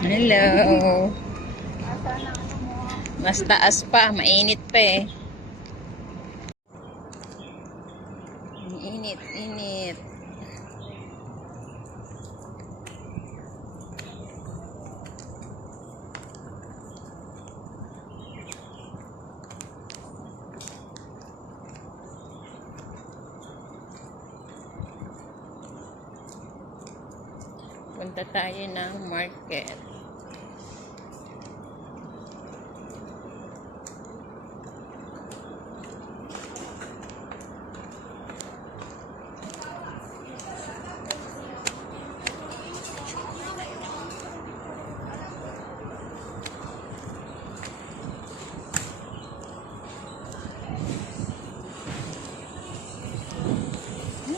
Hello. Mas taas pa, mainit pa eh. Punta tayo ng market.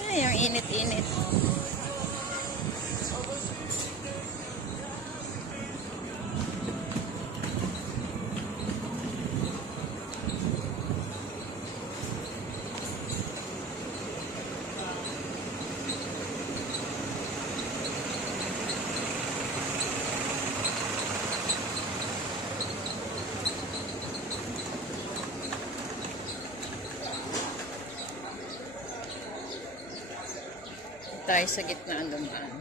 Ay, init-init. Tayo sa gitna ng dumaan.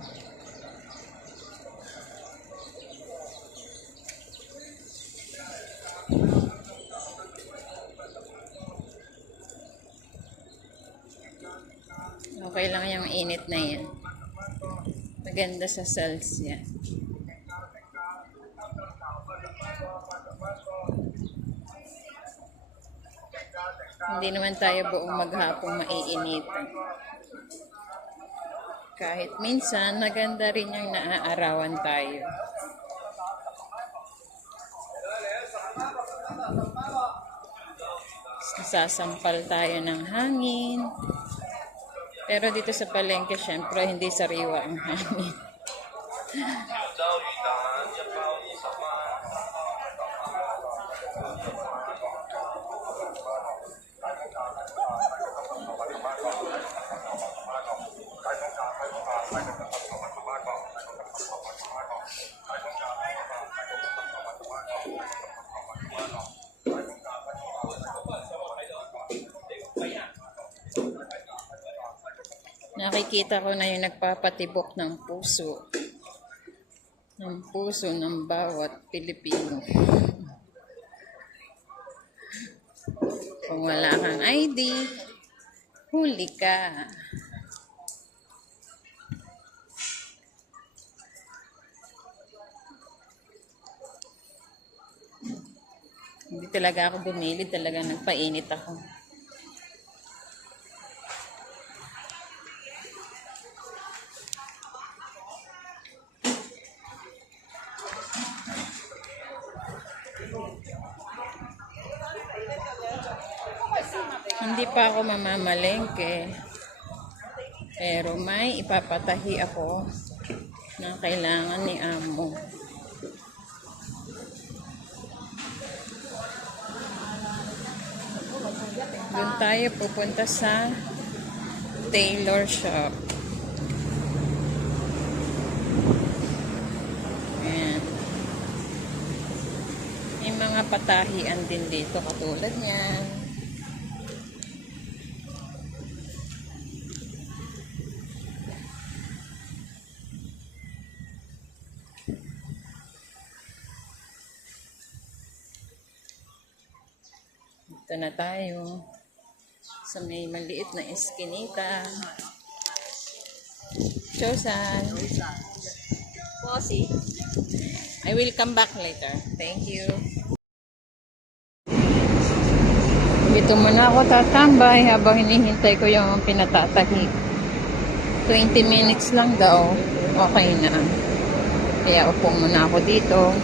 Okay lang yung init na yan. Maganda sa cells yan. Hindi naman tayo buong maghapong maiinitan. Kahit minsan, maganda rin yung naaarawan tayo. Sasampal tayo ng hangin. Pero dito sa palengke, syempre, hindi sariwa ang hangin. Nakikita ko na yung nagpapatibok ng puso. Ng puso ng bawat Pilipino. Kung wala kang ID, huli ka. Hindi talaga ako bumili, talaga nagpainit ako. Hindi pa ako mamamalengke. Pero may ipapatahi ako na kailangan ni Amo. Doon tayo pupunta sa tailor shop. Ayan. May mga patahian din dito katulad niyan. Ito na tayo sa may maliit na eskinita. Chosan. Bossy. I will come back later. Thank you. Dito muna ako tatambay habang hinihintay ko yung pinatatahi. 20 minutes lang daw. Okay na. Kaya upo muna ako dito.